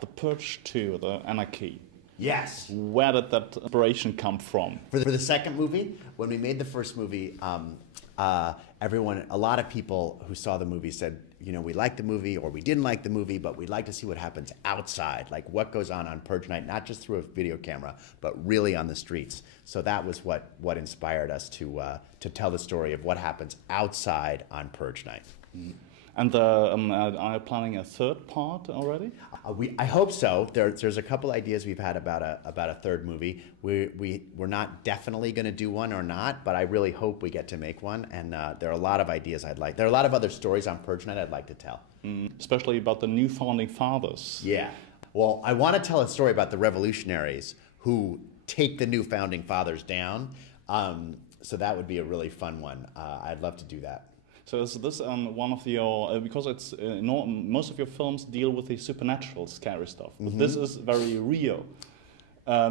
The Purge 2, the Anarchy. Yes. Where did that inspiration come from? For the second movie, when we made the first movie, a lot of people who saw the movie said, you know, we liked the movie or we didn't like the movie, but we'd like to see what happens outside, like what goes on Purge night, not just through a video camera, but really on the streets. So that was what inspired us to tell the story of what happens outside on Purge night. Mm. And are you planning a third part already? I hope so. There's a couple ideas we've had about a third movie. We're not definitely going to do one or not, but I really hope we get to make one. And there are a lot of ideas I'd like. There are a lot of other stories on Purge Night I'd like to tell. Especially about the new founding fathers. Yeah. Well, I want to tell a story about the revolutionaries who take the new founding fathers down. So that would be a really fun one. I'd love to do that. So is this one of your, because it's most of your films deal with the supernatural, scary stuff. But this is very real.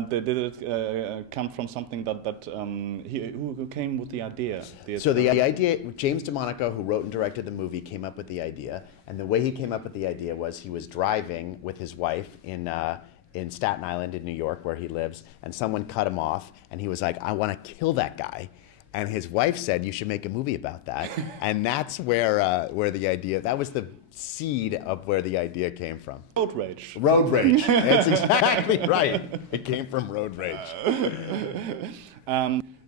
Did it come from something who came with the idea? So the idea, James DeMonaco, who wrote and directed the movie, came up with the idea. And the way he came up with the idea was he was driving with his wife in Staten Island in New York, where he lives, and someone cut him off, and he was like, I want to kill that guy. And his wife said, you should make a movie about that. And that's where the idea, that was the seed of where the idea came from. Road rage. Road rage. That's exactly right. It came from road rage.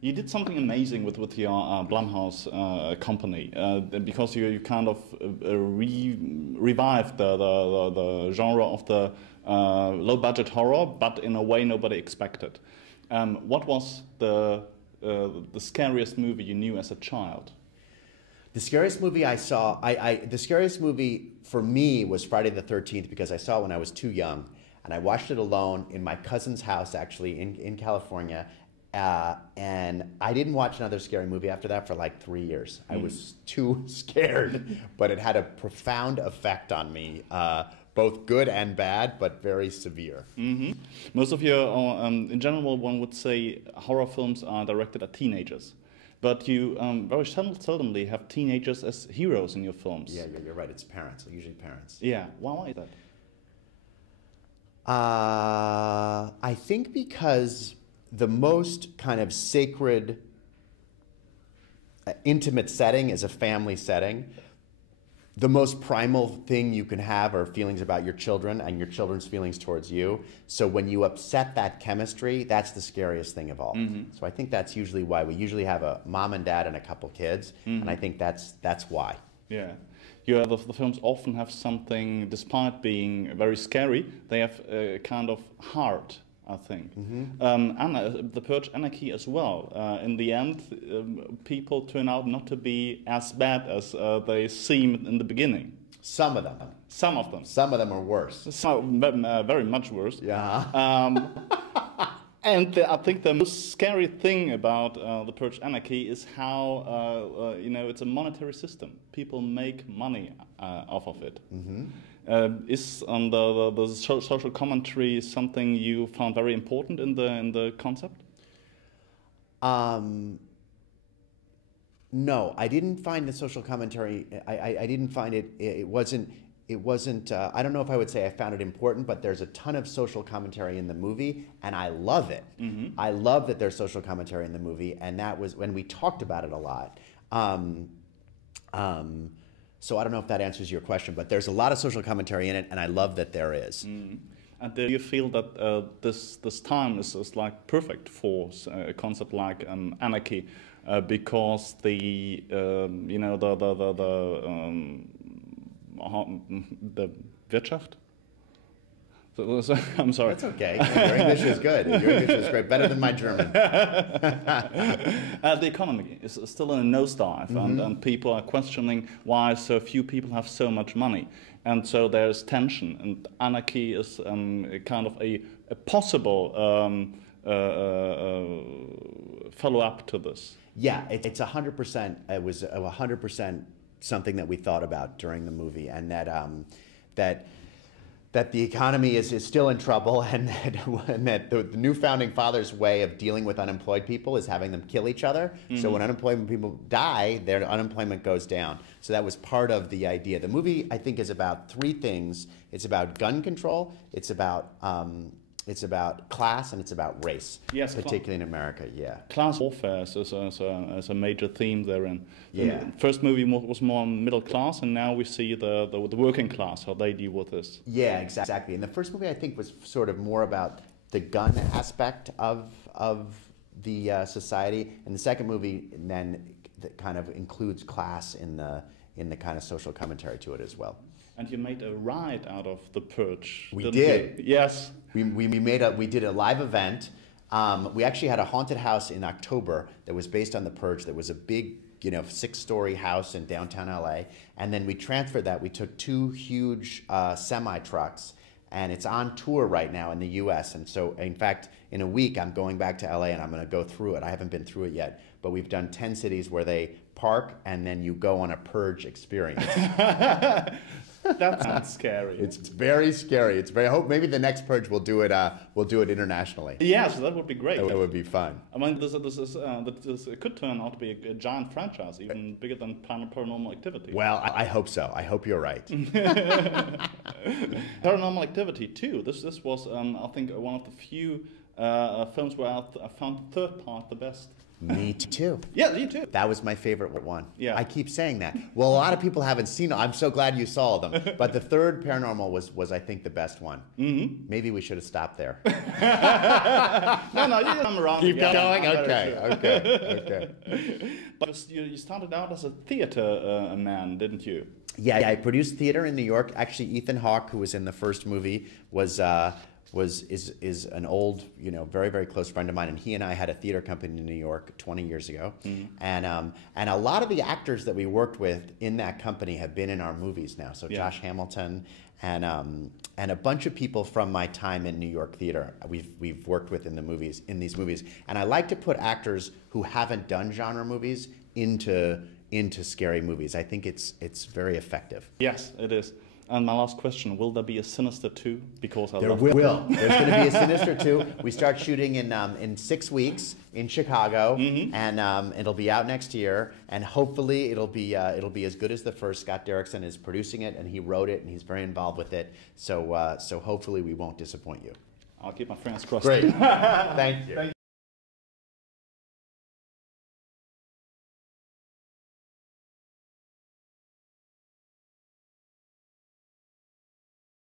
You did something amazing with your Blumhouse company because you kind of revived the genre of the low-budget horror, but in a way nobody expected. What was the scariest movie you knew as a child? The scariest movie I saw, the scariest movie for me was Friday the 13th because I saw it when I was too young. And I watched it alone in my cousin's house, actually, in California. And I didn't watch another scary movie after that for like 3 years. I was too scared, but it had a profound effect on me. Both good and bad, but very severe. Most of your, in general, one would say horror films are directed at teenagers. But you very seldomly have teenagers as heroes in your films. Yeah, you're right. It's parents, usually parents. Yeah. Why is that? I think because the most kind of sacred, intimate setting is a family setting. The most primal thing you can have are feelings about your children and your children's feelings towards you. So when you upset that chemistry, that's the scariest thing of all. So I think that's usually why. We usually have a mom and dad and a couple kids, and I think that's why. Yeah. The films often have something, despite being very scary, they have a kind of heart, I think. And the Purge Anarchy as well. In the end, people turn out not to be as bad as they seem in the beginning. Some of them. Some of them. Some of them are worse. Some, very much worse. Yeah. And I think the most scary thing about the Purge Anarchy is how it's a monetary system. People make money off of it. Is the social commentary something you found very important in the concept? No, I didn't find the social commentary. I didn't find it. It wasn't. I don't know if I would say I found it important, but there's a ton of social commentary in the movie, and I love it. I love that there's social commentary in the movie, and that was when we talked about it a lot. So I don't know if that answers your question, but there's a lot of social commentary in it, and I love that there is. And do you feel that this time is like perfect for a concept like anarchy, because the Wirtschaft? So, I'm sorry. That's okay. Your English is good. Your English is great. Better than my German. The economy is still in a nosedive, and people are questioning why so few people have so much money. And so there's tension, and anarchy is kind of a possible follow-up to this. Yeah, it's 100%. It was 100% something that we thought about during the movie, and that that the economy is still in trouble, and that the new founding fathers' way of dealing with unemployed people is having them kill each other. So when unemployed people die, their unemployment goes down. So that was part of the idea. The movie, I think, is about three things. It's about gun control, it's about class, and it's about race. Yes, particularly in America. Yeah. Class warfare is a major theme therein. Yeah. The first movie was more middle class, and now we see the working class, how they deal with this. Yeah, exactly. And the first movie, I think, was sort of more about the gun aspect of the society, and the second movie then kind of includes class in the kind of social commentary to it as well. And you made a ride out of the Purge. We did. You? Yes. We did a live event. We actually had a haunted house in October that was based on the Purge. That was a big, 6-story house in downtown LA. And then we transferred that. We took 2 huge semi trucks, and it's on tour right now in the U.S. And so, in fact, in a week, I'm going back to LA and I'm going to go through it. I haven't been through it yet, but we've done 10 cities where they park and then you go on a Purge experience. That sounds scary. It's very scary. I hope maybe the next Purge we'll do it internationally. Yes, that would be great. That would be fun. I mean, this could turn out to be a giant franchise, even bigger than Paranormal Activity. Well, I hope so. I hope you're right. Paranormal Activity 2. This was, I think, one of the few films where I found the third part the best. Me too. Yeah, you too. That was my favorite one. Yeah. I keep saying that. Well, a lot of people haven't seen it. I'm so glad you saw them. But the third Paranormal was I think, the best one. Mm-hmm. Maybe we should have stopped there. No, you come around. Keep going? Okay. But you started out as a theater man, didn't you? Yeah, I produced theater in New York. Actually, Ethan Hawke, who was in the first movie, is an old, very, very close friend of mine, and he and I had a theater company in New York 20 years ago. Mm-hmm. And a lot of the actors that we worked with in that company have been in our movies now. So Josh Hamilton and a bunch of people from my time in New York theater we've worked with in these movies. And I like to put actors who haven't done genre movies into scary movies. I think it's very effective. Yes, it is. And my last question, will there be a Sinister 2? Because there will. There's going to be a Sinister 2. We start shooting in 6 weeks in Chicago, mm-hmm. and it'll be out next year. And hopefully it'll be as good as the first. Scott Derrickson is producing it, and he wrote it, and he's very involved with it. So hopefully we won't disappoint you. I'll keep my fingers crossed. Great. Thank you.